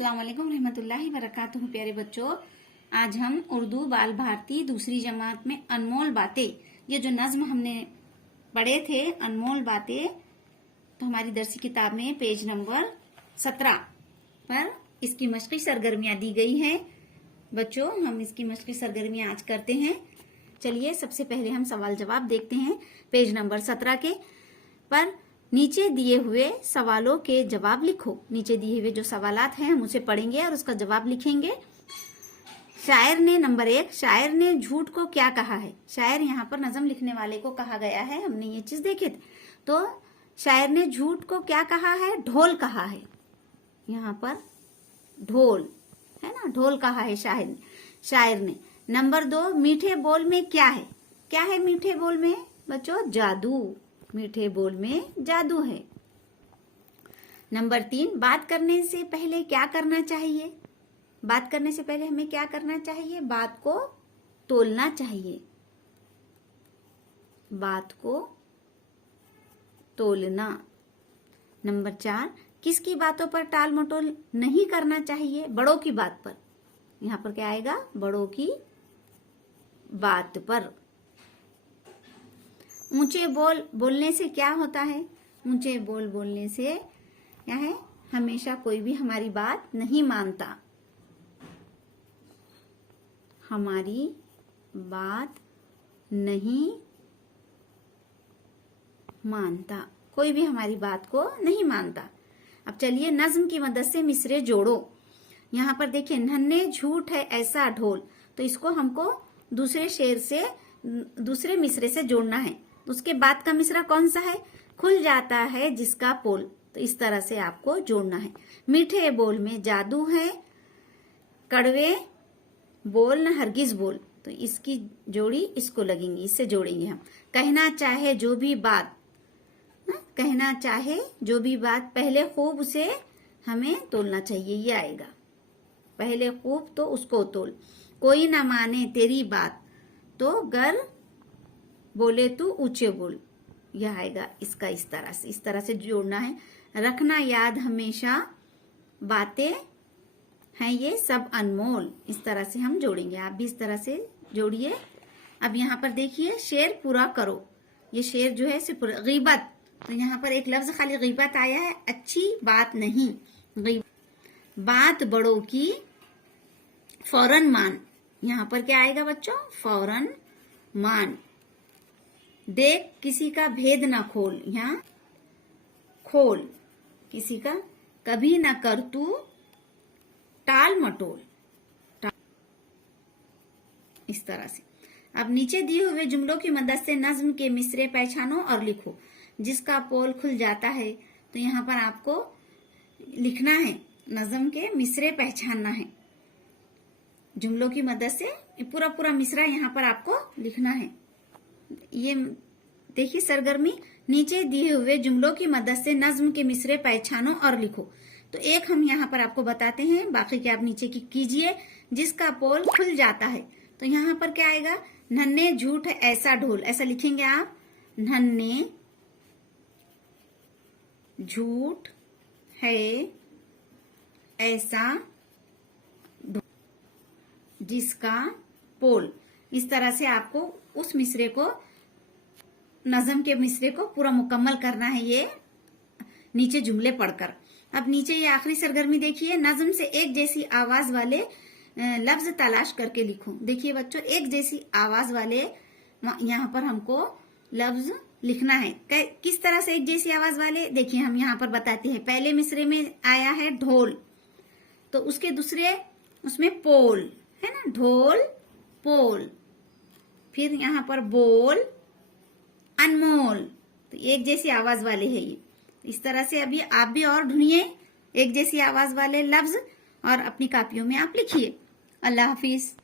अस्सलाम वालेकुम रहमतुल्लाहि वबरकातुहू। प्यारे बच्चों, आज हम उर्दू बाल भारती दूसरी जमात में अनमोल बातें, ये जो नज्म हमने पढ़े थे अनमोल बातें, तो हमारी दरसी किताब में पेज नंबर 17 पर इसकी मशक़ी सरगर्मियां दी गई हैं। बच्चों, हम इसकी मशक़ी सरगर्मियां आज करते हैं। चलिए सबसे पहले हम सवाल जवाब देखते हैं पेज नंबर 17 के पर। नीचे दिए हुए सवालों के जवाब लिखो। नीचे दिए हुए जो सवालात हैं हम उसे पढ़ेंगे और उसका जवाब लिखेंगे। शायर ने नंबर 1, शायर ने झूठ को क्या कहा है। शायर यहाँ पर नज़म लिखने वाले को कहा गया है, हमने ये चीज देखी थी। तो शायर ने झूठ को क्या कहा है? ढोल कहा है। यहाँ पर ढोल है ना, ढोल कहा है शायर ने। नंबर 2, मीठे बोल में क्या है? क्या है मीठे बोल में बच्चों? जादू। मीठे बोल में जादू है। नंबर 3, बात करने से पहले क्या करना चाहिए? बात करने से पहले हमें क्या करना चाहिए? बात को तोलना चाहिए। बात को तोलना। नंबर 4, किसकी बातों पर टाल मटोल नहीं करना चाहिए? बड़ों की बात पर। यहाँ पर क्या आएगा? बड़ों की बात पर। ऊंचे बोल बोलने से क्या होता है? ऊंचे बोल बोलने से क्या है? हमेशा कोई भी हमारी बात नहीं मानता। हमारी बात नहीं मानता, कोई भी हमारी बात को नहीं मानता। अब चलिए नज्म की मदद से मिसरे जोड़ो। यहाँ पर देखिए, नन्हे झूठ है ऐसा ढोल, तो इसको हमको दूसरे शेर से दूसरे मिसरे से जोड़ना है। उसके बाद का मिसरा कौन सा है? खुल जाता है जिसका पोल। तो इस तरह से आपको जोड़ना है। मीठे बोल में जादू है, कड़वे बोल न हरगिज बोल। तो इसकी जोड़ी इसको लगेंगी, इससे जोड़ेंगे हम। कहना चाहे जो भी बात, कहना चाहे जो भी बात, पहले खूब उसे हमें तोलना चाहिए। ये आएगा, पहले खूब तो उसको तोल। कोई ना माने तेरी बात, तो गर बोले तू ऊंचे बोल। यह आएगा इसका इस तरह से जोड़ना है। रखना याद हमेशा बातें हैं ये सब अनमोल। इस तरह से हम जोड़ेंगे, आप भी इस तरह से जोड़िए। अब यहाँ पर देखिए, शेर पूरा करो। ये शेर जो है इसे पूरा। गीबत, तो यहाँ पर एक लफ्ज खाली गीबत आया है, अच्छी बात नहीं। बात बड़ों की फौरन मान। यहाँ पर क्या आएगा बच्चों? फौरन मान। देख किसी का भेद ना खोल। यहाँ खोल किसी का, कभी ना कर तू टाल मटोल। इस तरह से। अब नीचे दिए हुए जुमलों की मदद से नज्म के मिसरे पहचानो और लिखो। जिसका पोल खुल जाता है, तो यहाँ पर आपको लिखना है, नज्म के मिसरे पहचानना है। जुमलों की मदद से पूरा मिसरा यहाँ पर आपको लिखना है। ये देखिए सरगर्मी, नीचे दिए हुए जुमलों की मदद से नज्म के मिसरे पहचानो और लिखो। तो एक हम यहाँ पर आपको बताते हैं, बाकी के आप नीचे की कीजिए। जिसका पोल खुल जाता है, तो यहाँ पर क्या आएगा? नन्हे झूठ है ऐसा ढोल। ऐसा लिखेंगे आप, नन्हे झूठ है ऐसा ढोल जिसका पोल। इस तरह से आपको उस मिसरे को, नज़म के मिसरे को पूरा मुकम्मल करना है, ये नीचे जुमले पढ़कर। अब नीचे ये आखिरी सरगर्मी देखिए, नज़म से एक जैसी आवाज वाले लफ्ज तलाश करके लिखो। देखिए बच्चों, एक जैसी आवाज वाले यहाँ पर हमको लफ्ज लिखना है। किस तरह से एक जैसी आवाज वाले? देखिए हम यहाँ पर बताते हैं। पहले मिसरे में आया है ढोल, तो उसके दूसरे उसमें पोल है ना, ढोल पोल। फिर यहाँ पर बोल अनमोल, तो एक जैसी आवाज वाले है ये। इस तरह से अभी आप भी और ढूंढिए एक जैसी आवाज वाले लफ्ज और अपनी कॉपियों में आप लिखिए। अल्लाह हाफिज।